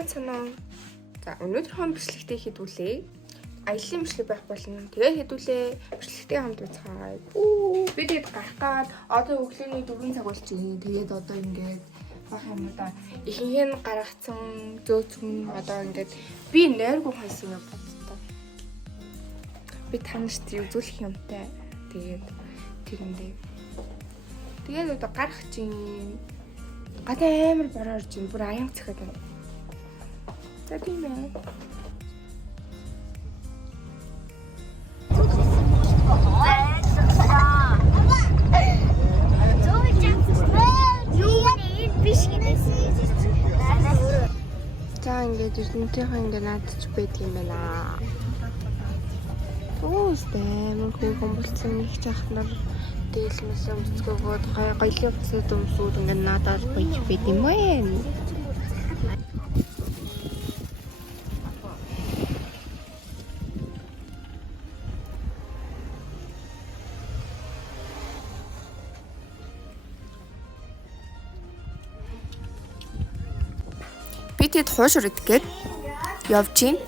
Сайн санаа. За өнөөдрийн бичлэгтээ хэдүүлээ. Аяллаа бичлэг байх болно. Тэгээ хэдүүлээ. Бичлэгтэй хамт үзхаа. Би тэгээд гарах гад одоо өглөөний 4 цаг болж байна. Тэгээд одоо ингээд бах юмудаа ихэнх нь гаргацсан зөөцгөн одоо ингээд би нойргүй хайсан юм бодсон. Би танарт үзүүлэх юмтай. Тэгээд тэрэндээ. Тэгээд одоо гарах чинь гад амар бороор чинь бүр аян цахаад байна. За тийм ээ. За ингээд эрдэнтийнхээ ингээд наадч байдаг юм байна. Төөстэй мөнхөө гомболцсон их жахт нар дээлмэсээ өсгөөгөөд гоёлын уцад өмсүүд ингээд надад бийж байд юм байна. Би тэгэд хуушур идгээд явж гин.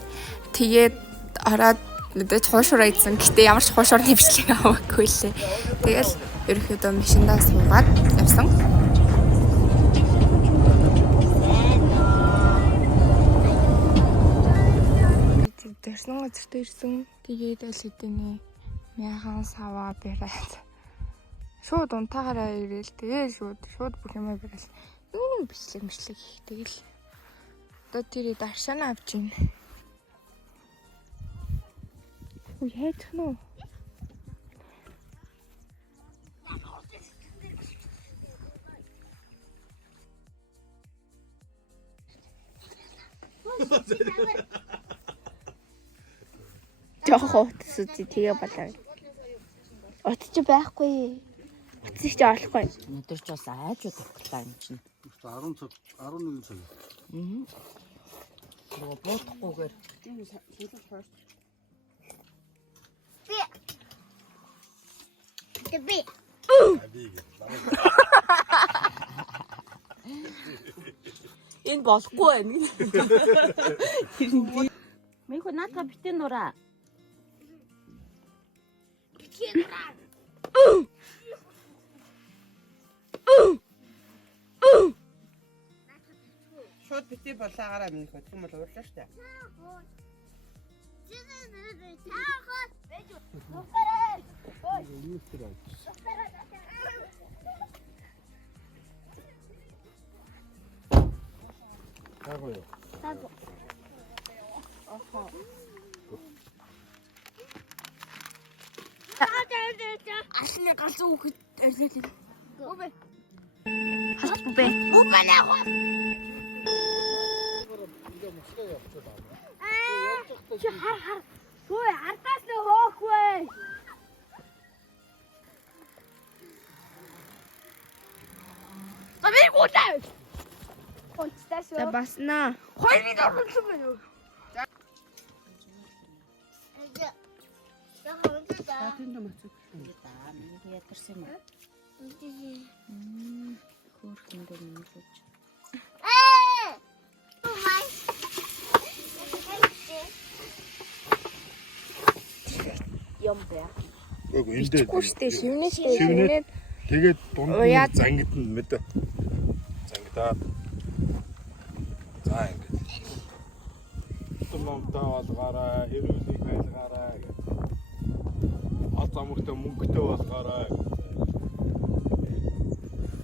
Тэгээд ороод мэдээж хуушураа идсэн. Гэтэ ямар ч хуушурны бичлэг аваагүй лээ. Тэгэл ерөөхдөө машиндаа суугаад явсан. Дэрсэн газарт ирсэн. Тэгээд аль хэдийнэ мяхан саваа бариад шууд унтаагаараа ирээл. Тэгээд шууд бүх юмаа бариад бичлэг их тэгэл одоо тэрийг даршаана авч юм. Ой хайчих нь. Жохоо утсууч тэгээ болоо. Утч байхгүй. Утсыг чи олохгүй. Өдөр ч бас айж удахгүй юм чинь. 10 цаг 11 цаг. Боотохгүйгээр. Би. Энэ болохгүй байна. Мэх наатаа битэн нураа. Битэн нураа. Шууд битээ болаагаараа минь хөө тийм бол уурлаа штэ. Тагоё. Таго. Алны галзуу хүүхэд арилал. Үбэ. Хасч бүбэ. Үбэнэ. Чи хар. Хөөе ардаас нь хоохвэ. Амиг удаа. Онцтай шүү. За басна. 2 минут орсон байна уу? Тэнд мацаг. Даа минь ядарсан юм. Хөөрхөн дээр юм шүү. Юм бэ. Үгүй эндээ. Гүштэй шивнэтэй. Тэгээд дунд нь зангид нь мэдээ. Зангидаад. За ингэж. Томтоо болгоорой, хэрүүлийг байлгаарай. Атамхтай мөнгөтэй болгоорой.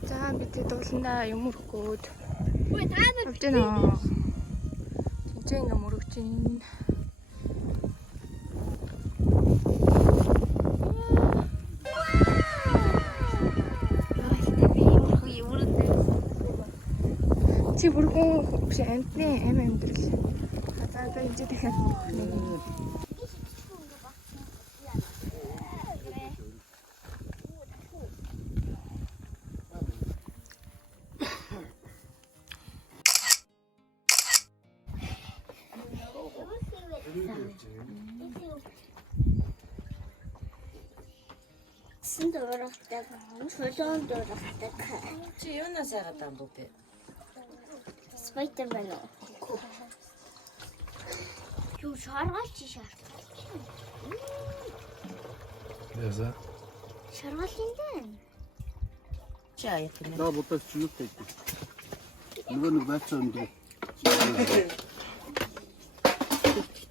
За бид дууландаа юм өргөхгүйд. Үгүй та нар Явж байна. Тэнцэн юм өргөж байна. Чи бүргэн биш амтны амьдрал. За энэ дахиад бүрхнэ. Сын дуурахдаг, шулуун дуурахдаг. Чи юунаас яагаад ам бэ? Спайтер байна уу? Юу шаргаал чи шар. Яса. Шаргаал юм дээ. Чаа яах юм. На бодож чи юу гэдэг. Нөгөө нэг байцаа өндөр.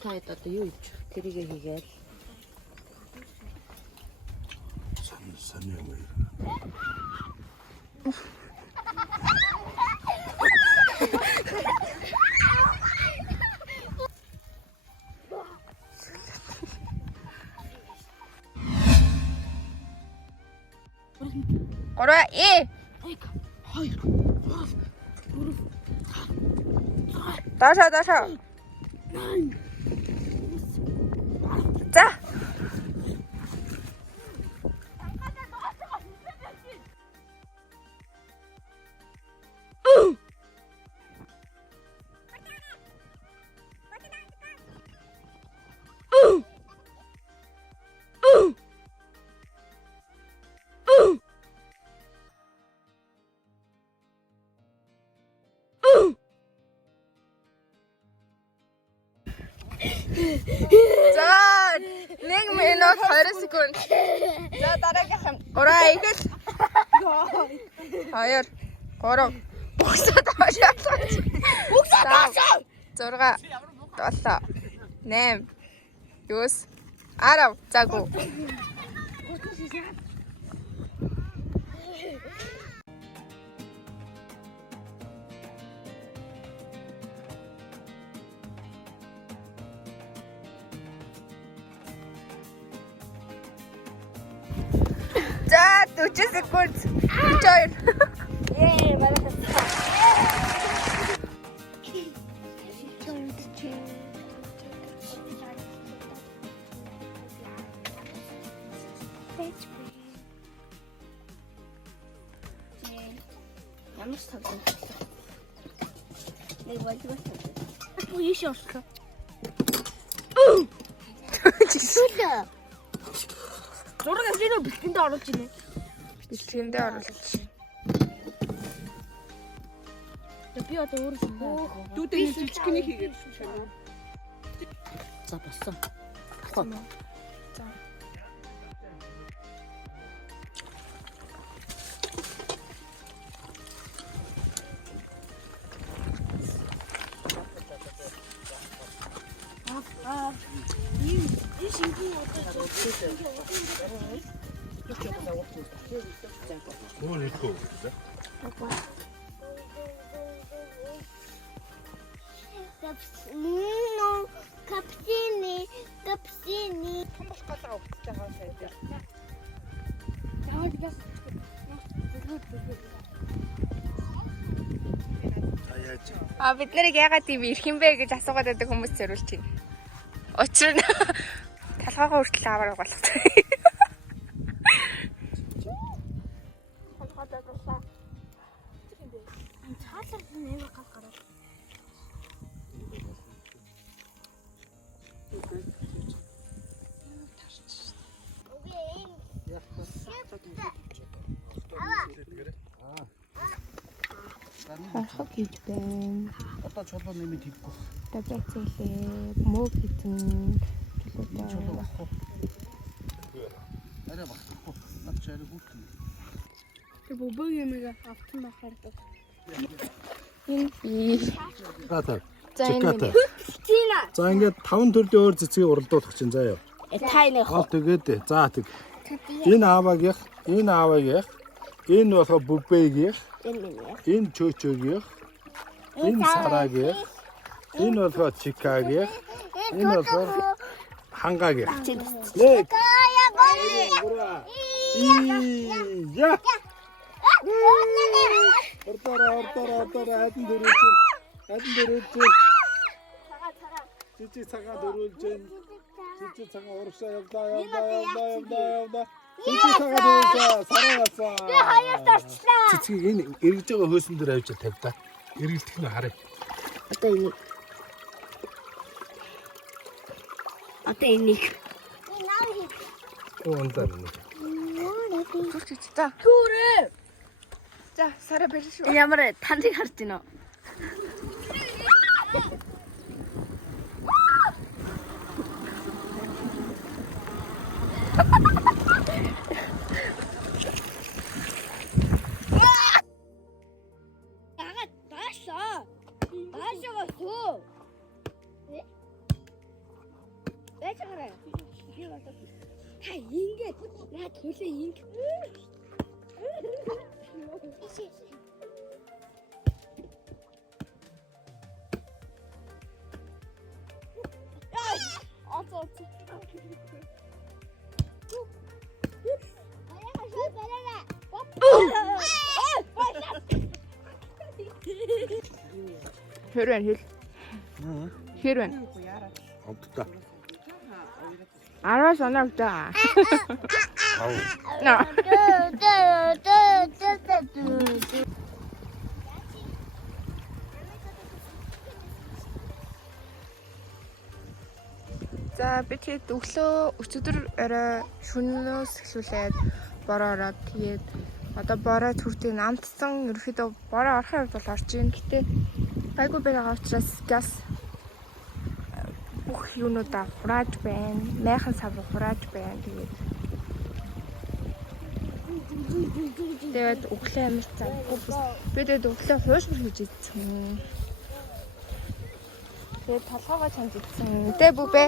Таад одоо юу хийж тэрийгэ хийгээл. Сони юм. Гурван Э. Дашаа. За. За 1 минут 20 секунд. За дараагийнх нь 3 ихэл 2 3 бухсаад аваад. Бухсаад аваад. 6 7 8 9 10 загу. За 40 секунд. 42. Ямар ч тоглоом. Нэг волейбол. Буу ийш орлоо. Сүлээ. Зураг авчираа бэлгэндээ оруулж ийнэ. Бэлгэндээ оруулж. Би одоо өөрөө Дүүдээ жижигний хийгээд. За болсон. За. Өөр хэлэхгүй. Капсини. Хамбал галгаа өгч байгаа сайд. А бид нарыг яагаад тийм ирэх юм бэ гэж асуугаад байдаг хүмүүс зориулж байна. Учир нь талхаагаа хүртэл аваар болгоцсон. Харахад гэж байна. Одоо чулуу нэмэд хийхгүй. Табяцэлээ мөг хийсэн Чулуу багхгүй. Арай багхгүй. Над ч арай хүүхэн. Тэр бөбөг юмыг автсан байхаар л. юм би. Гатаа. За энэ За ингээд 5 төрлийн өөр цэцгийг уралдуулах чинь заяа. Та энэ Гол тэгээд за тэг. Энэ аавагийнх, энэ болохоо бүбээгийнх, энэ чөөчөөгийнх, энэ сараагийнх, энэ болохоо чикагийнх, энэ болохоо хангаагийнх. Нэг. Я. Ордора хатан дөрүүлж. Жижиг цагаан дөрүүлж. Жижиг цагаан урагшаа явдаа. Жижиг цагаан дөрүүлж сараа явсан. Би хоёр тарчлаа. Цэцгийг энэ эргэж байгаа хөөсөн дээр авч тавьдаа. Эргэлдэх нь харъя. Одоо энийг Оонтаа. зүрч за. Түрээ. За сараа барь шүү. ямар таныг харж байна уу? 나가서 왜? 왜 저래? 다 인게 나 도대체 인게 Хэрвэн хэл. Хэрвэн. 없다. 10-аас оноо 아우. На. За бид хэд өглөө өчигдөр орой шөнөөс эхлүүлээд бороо ороод тэгээд одоо бороо түртээ намтсан ерөөхдөө бороо орохын хувьд бол орж ийн. Гэтэ гайгүй байгаа учраас газ бүх юунуудаа хурааж байна. Майхан сав хурааж байна. Тэгээд өглөө амар цаггүй. Бидэд өглөө хуушгир хийж идсэн. Тэгээд толгоогоо чамд идсэн. Тэ бүбэ.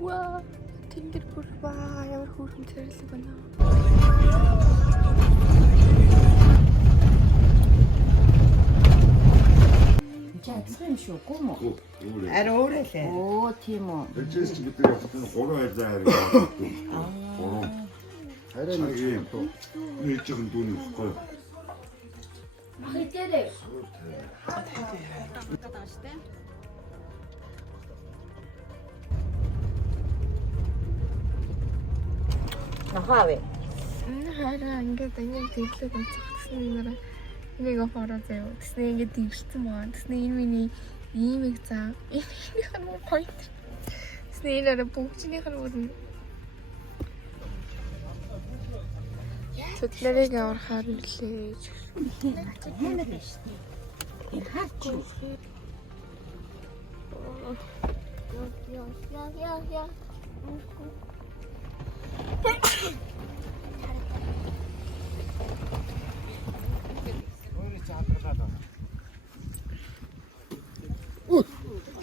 와, 탱글 봐. ямар хөөрхөн царилэг байна. Жацсан шүү гоо мо. Ари өөрөө лээ. Оо тийм үү. 벨체스 гэдэг нь 3 хайрлаа гэдэг. 3. арай нэг юм тоо. Нэг чихэн дүүний өгөхгүй. Нахавэ. Хараа ингээд тэглээд онцгдсан юмараа энийг офороо заяа. Тэснэ ингээд дивэрсэн байгаа. Тэснэ энэ миний иймэг заа. Энийх нь муу point. Тэснэ энэ арай бүгднийх нь бүр Тэтлэрийг аврахаар үлээж.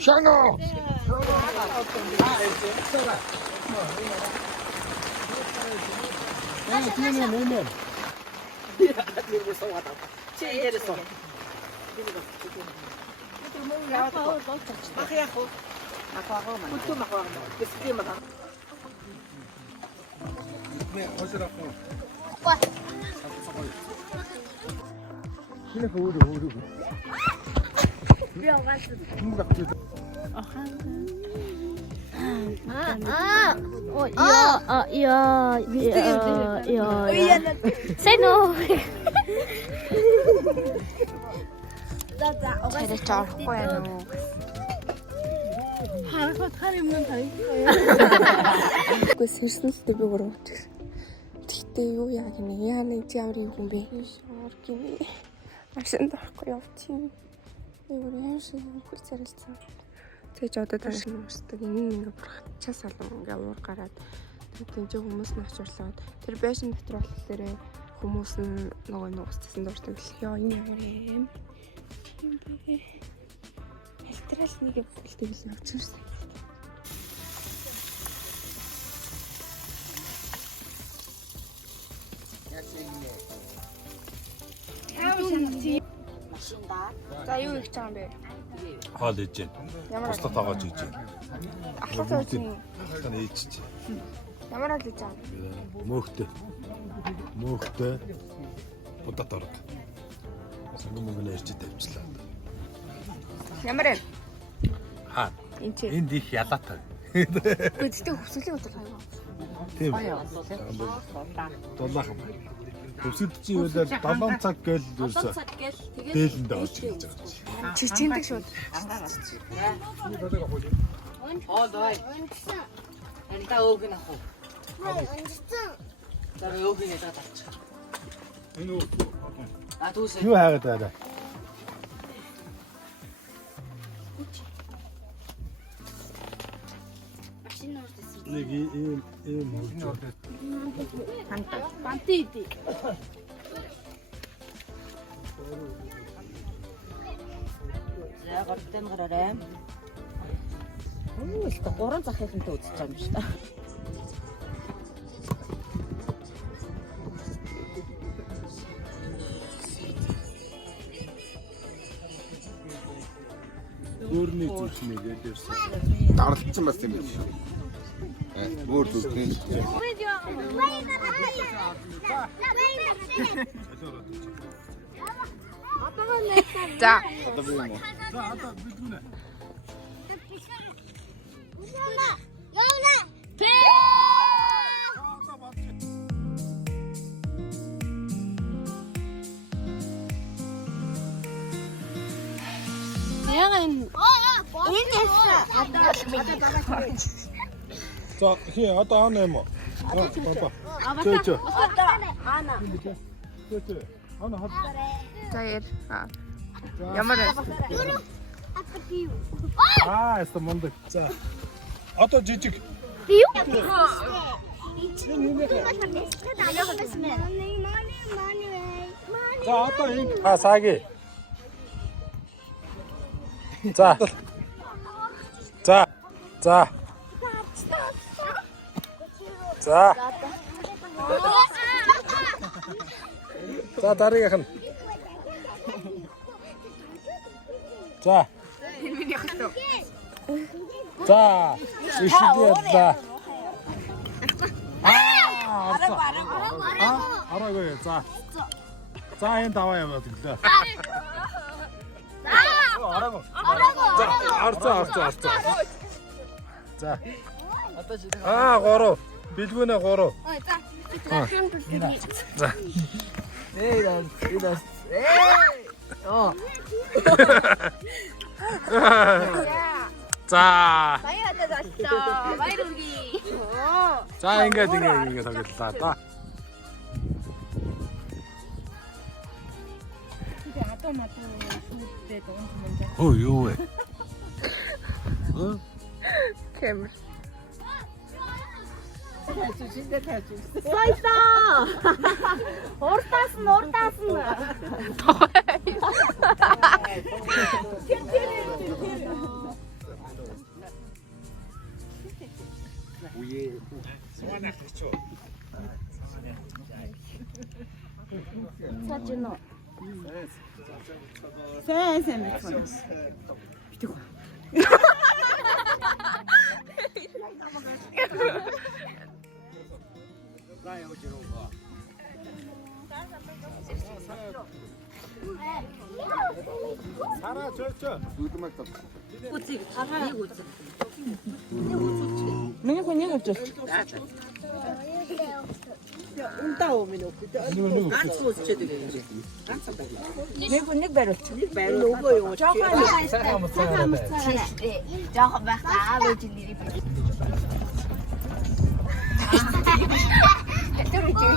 샹어. 뒤에는 뭐면? 네, 어시라고. 신의 거울이 오르고. Say no. Царай чорхгүй байна уу? харахад хар юмнан тань. Үгүй сэрсэн л дээ би гурвч. Тэгтээ юу яа гинэ? Яа нэг ямар юм хүн бэ? Шоор гинэ. Машинд орохгүй явчих. Нэг юм шиг хөл царилсан. Тэгэж одоо тааш юмсдаг. Энэ ингээ бурхачаас алан ингээ уур гараад тэнцээ хүмүүс нь очирлоод тэр байшин дотор болохоор хүмүүс нь нөгөө нугасцсан дуртай бэл. Яа энэ юм. Элтрал нэг бүлтэй бил авчихсан. За юу их чам бэ? Хаал ээж. Ямар Бусдад тагааж ийж. ахлах зүйн Ахлаа ээжч. Ямар хол хийж байгаа? Мөөхтэй. Удаад ордог. Мөнгө ярьж тавьчлаа. Ямар вэ? Хаа. Энд чи. Энд их ялаатай. Гэхдээ хүсэлийн өдөр хайгаа. Тийм. Дулаахан. Төвсөд чи үлээ 7 цаг гээл юусэн. Дээлэндээ олж хийж байгаа. Чичгэндэг шууд. давай. Энта өөгн ах уу. За өөгн яа таач. Энэ үү. Дүүс. Юу хайгаад байна? Нэг ийм хурж. Банти идэв. За гортын гараарай. Их 3 захихынтай үзэж байгаа юм шиг та. Өөрний зүрхний гэлэрсэн. Дарлцсан бас юм биш. Өөр зүгтний. За. Одоо би юм уу? За одоо бидгүнэ. За хий одоо аана юм уу? Баба. Чөө. Ана. Чөө. Аана хад. За яар. Ямар вэ? Эста мондөг. За. Одоо жижиг. За одоо энэ сааги. За. За. За. За. За дарыг ахна. За. За. Ишгүй за. Араагүй за. За энэ даваа юм өглөө. Араагүй. Арцаа. За. Одоо 3. Билгүүнэ 3. За. За. За ингээд тоглолаа та. Оо юу вэ? Камер. Уртаас нь. Сажино. Сайн мэдсэн. Сара чөө. Дүүдмэг тав. Үзэг нэг үзэг. Миний хүн нэг үзэл. Унтаа өмнө өгдөө. Ганц үзчихэд байгаа. Нэг хүн нэг бариулч. Нөгөө юу? Жохон байх аавч нэрийг бий. Тэр үгүй.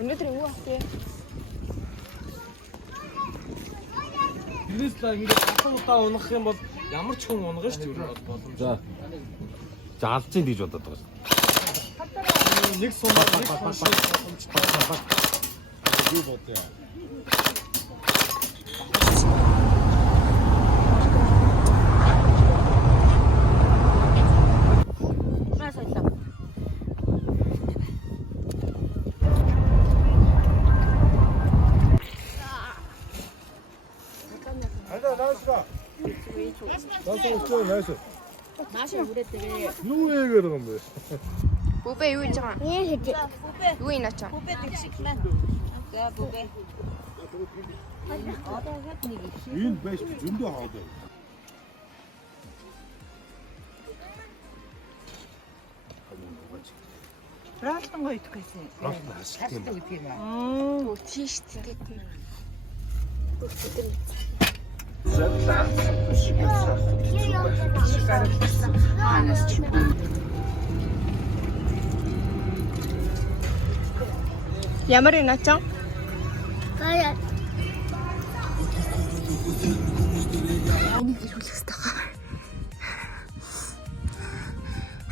Өнөөдөр юу авах вэ? Тэрнээс л ингээд хатан удаа унах юм бол ямар ч хүн унгана шүү дээ боломж. За. За алцын гэж бодоод байгаа. Нэг сумаар нэг хоншиг Юу бодё? 아니다 나이스가. 나이스. 마셔 우레들이. 누구의 그런 건데? Bube юу хийж байгаа? Ээ гэж. Юу ин ачаа? Энэ бэш зөндөө хаадаг. Праалтан гоё идэх гэсэн. Хасдаг гэдэг юм аа. Өө тийш тэгээд. Ямар ин ачаа? Гаяа. Энийг ирүүлэх хэрэгтэй байгаа.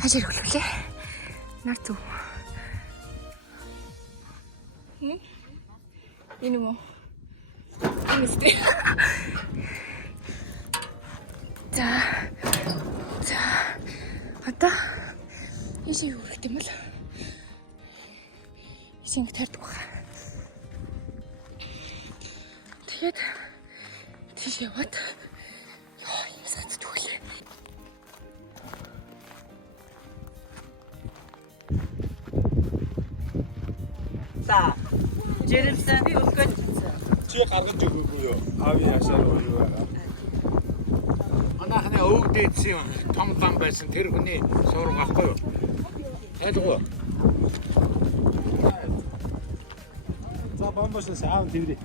Хажир хөлвөлээ. Нар зүг. Энэ юу? Эмэстэй. За. Одоо ийшээ юу гэх юм бол? Исинг тардаг баг. Тэгээд тийш яваад ёо энэ сацд хүлээ. За. Жирэмсэн би үлгэж Чи гаргаж өгөөгүй юу? Аавын яшаар юу байгаа? Манайхны өвөг дээдсийн том зам байсан тэр хүний суурга ахгүй юу? Айлгуу. За бомбоос аав тэрий.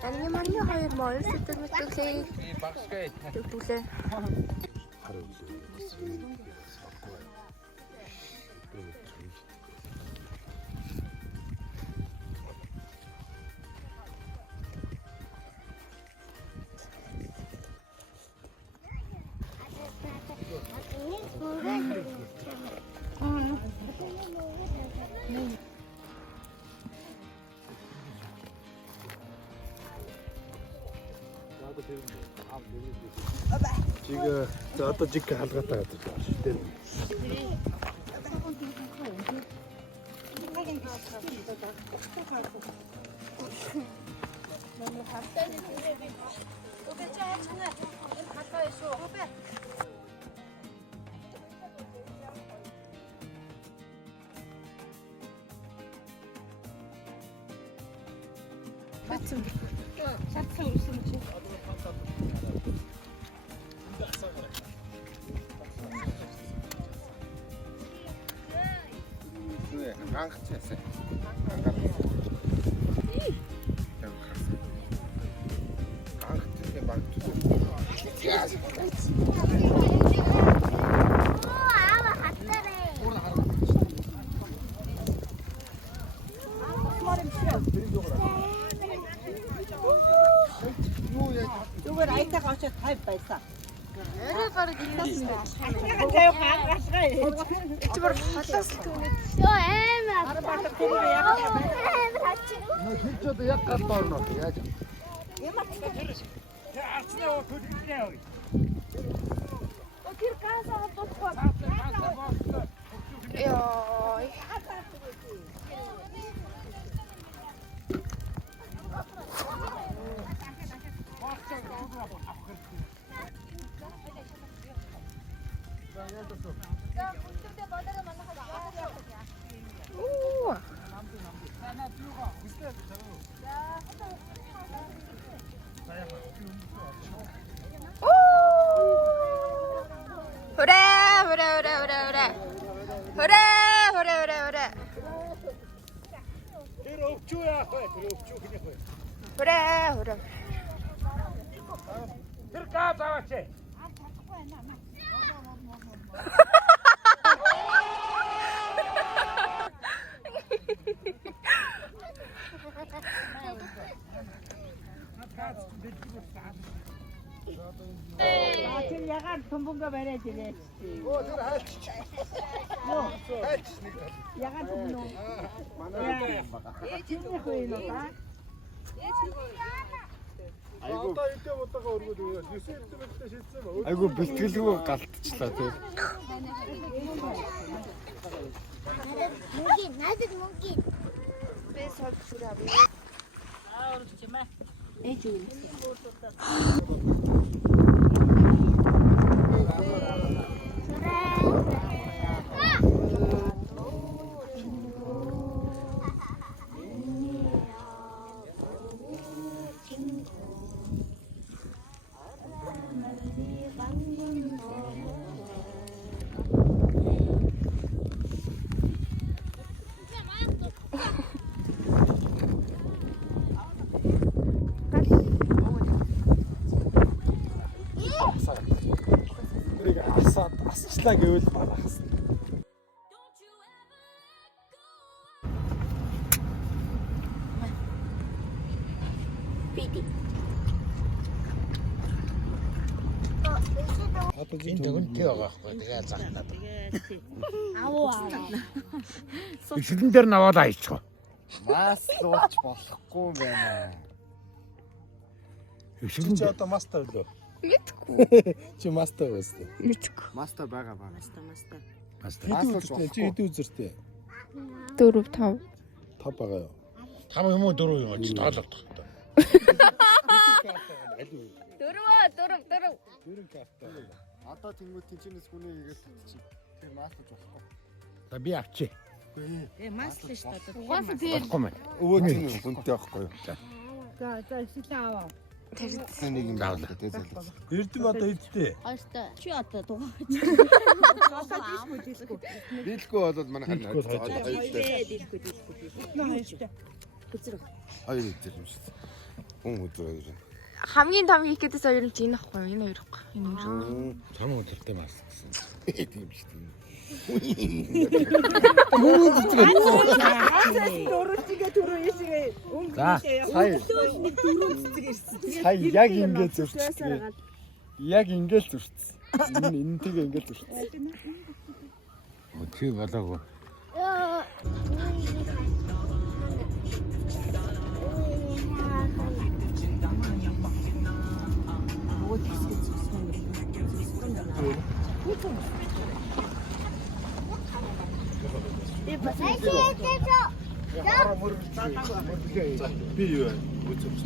Таны манай хоёр моёр сэтгэл мэтгэлээ төгтүүлээ. 지금 저 어떤 집 할갔다 갔다 싶대. зүгээр айтаа очоод 50 байсан. Өөрөө бараг илээсэн байх. Тэгэ хаагасгаа. Чи бүр холоос л түүний. Йоо аймаа. Арбата тэрийг яг 진짜도 약 갔다 오나 해야지. Арцнаа төлөвлөө. тэр гаасаа бодох. Ёо. Хүрээ. Тэр өвчүү яах вэ? Тэр өвчүү хинэх вэ? Хүрээ. Тэр газ аваач. 야간 돈분가 말해야 되네. тэр хайлт. Хайлт. 야간 돈분. Манай бага. чиний хөөе да. Айгу одоо идэ удаага өргөд өгөө. 9 элдв элдэ шийдсэн ба. Айгу бэлтгэлгүй галтчлаа тий. Мөнгө надад мөнгө. Би сод зүрээ авъя. Ээж үү. Тэрийг асчлаа гэвэл барахс. Энэ төгөнтэй байгаа байхгүй тэгээ захтаад. Аваа. Ихлэн дээр наваад айчих. Мас лууч болохгүй байна. Ихлэн Чи одоо мастер лөө. Мэдгүй. Чи мастер байсан. Мэдгүй. Мастер байгаа. Маста. Хэд үзэртэй? Чи хэд үзэртэй? 4 5. 5 байгаа юу? 5 юм уу 4 юм чи тоолох. Дөрөв карта. Одоо тэнгуү тэнцэнэс хүний игээл чи тэр мастер болохгүй. За би авчи. Маслаа шүү дээ. Угаасаа тийм. Болохгүй мэн. Өвөө чинь хүнтэй байхгүй юу? За шилээ аваа. Нэг юм даалаа тий зэлээ. Эрдэм одоо эдтэй. Хоёртой. Чи одоо дугаа. Дийлэхгүй болоод манай хань. Хоёр идэх юм шүү дээ. Хүн өдөр хоёр. Хамгийн том хийх гэдээс хоёр нь энэ ахгүй юу? Энэ хоёр ахгүй. Энэ хоёр. Том өдөртэй мас гэсэн. Тийм шүү дээ. Дөрөвчгээ түрүү ийшээ За Хай яг ингэж зурцсан. Яг ингэж зурцсан. Энэтэйгээ ингэж зурцсан. тий болоогүй. Би юу үзэж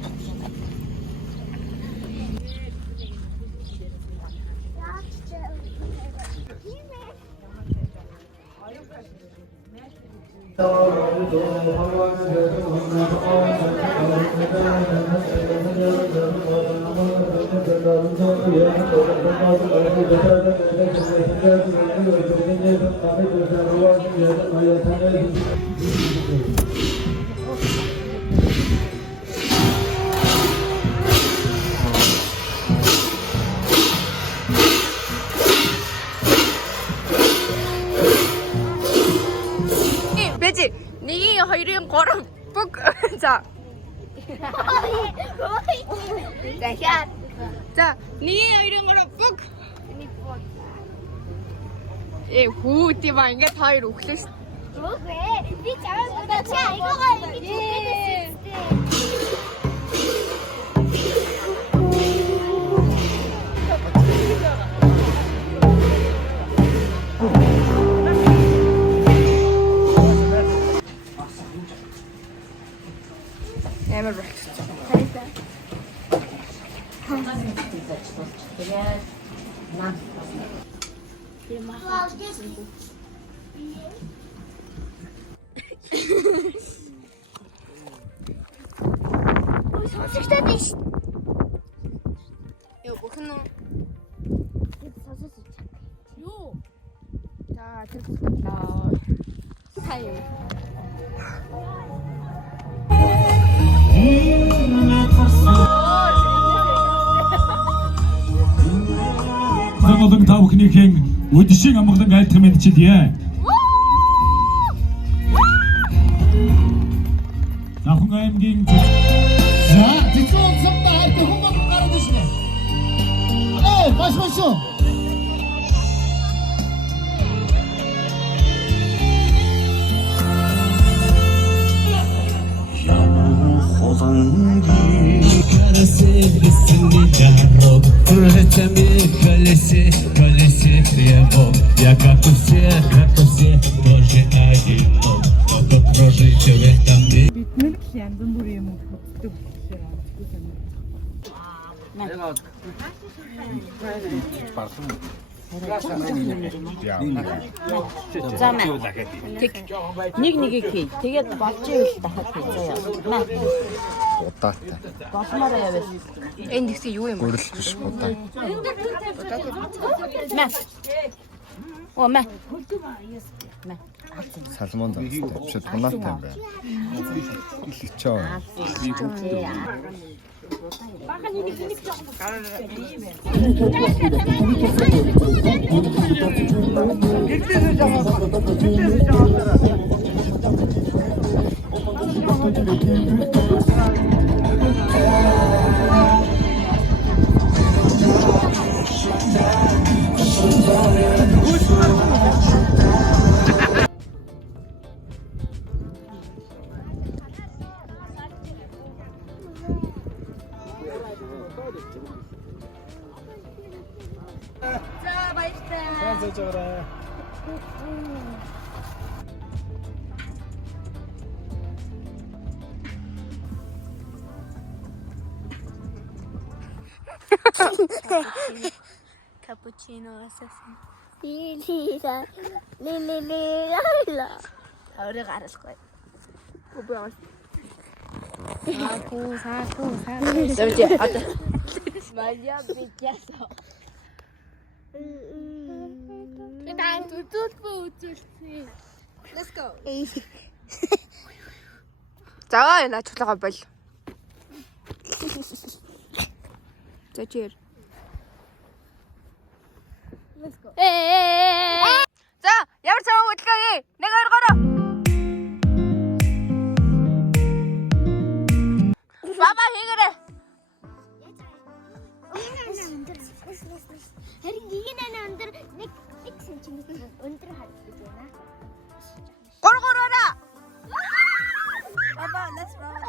Бэжи 1-ийн 2-ийн 3 бүг. За. Дахиад. За 1-ийн 2-ийн 3 бүг. Хүү тийм ба ингээд хоёр өглөө шүү. Үгүй. Би чамд чи айгуугаа ингэж үгээд Амар байх. сонсогдоод байна шүү. Йоо бүхэн үү? Юу? За тэр бүхэн. Сайн. Болон та бүхнийхээ өдшин амгалан айлтгах мэдчилье. Ахын аймгийн за тэтгэн самтаа хайртай хүмүүс гараад ирсэн. 손쇼. Я как и все, тоже один, но прожить в этом мире. Бид нар яндан бүр юм үздэг болохоор онцгүй санаа. За мэ. Нэг нэгийг хий. Тэгээд болж ивэл дахад хий заяа. Мэ. Удаатай. Болмоор яваа. Энэ тэгсэн юу юм бэ? Гөрөлж биш удаа. Мэ. Оо мэ. Мэ. Салмон данстай. Биш тунаатай юм байна. Илчээ. 그래. 카푸치노 아사신 리리라 리리리라 우리 알을 거야. 뭐야? 사고. 이제 아들. 말이야 미쳤어. 난 두두부 우쭈시. Let's go. За энэ ачуулга бол. За чир. Let's go. За ямар цагаан хөдөлгөөе? 1 2 3. Баба хийгээрэй. Харин гинэ өндөр 1 см өндөр харагдаж байна. 3-3-аа. Баба, let's roll.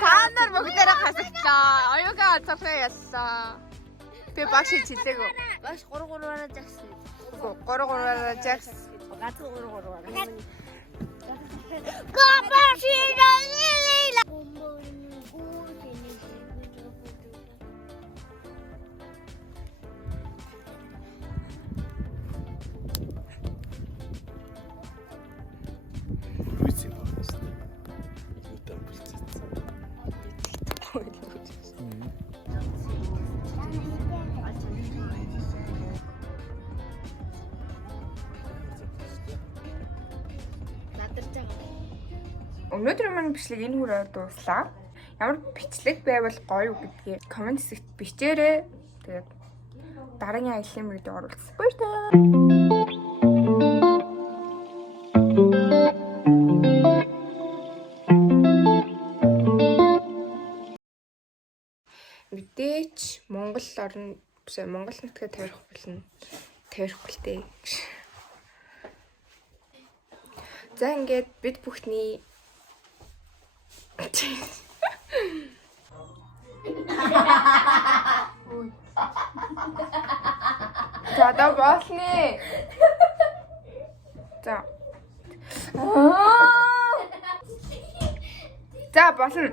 Та нар бүгдээрээ хасагчлаа. Оюугаа цалхаа яллаа. Би багш хэлээгөө. Баш 3-3-аараа жагсан. 3-3-аа жагс. Гацх 3-3-аараа. Капаширалила. Өнөөдөр маань бичлэг энэ хүрээ дууслаа. Ямар бичлэг байвал гоё гэдгийг комент хэсэгт бичээрэй. Тэгээд дараагийн аяллаа мөрөд оруулсан. Баярлалаа. Мэдээч Монгол орн Монгол нутгаа тавирах болно. Тавирахгүй л дээ. За ингээд бид бүхний За да болны. За. За болно.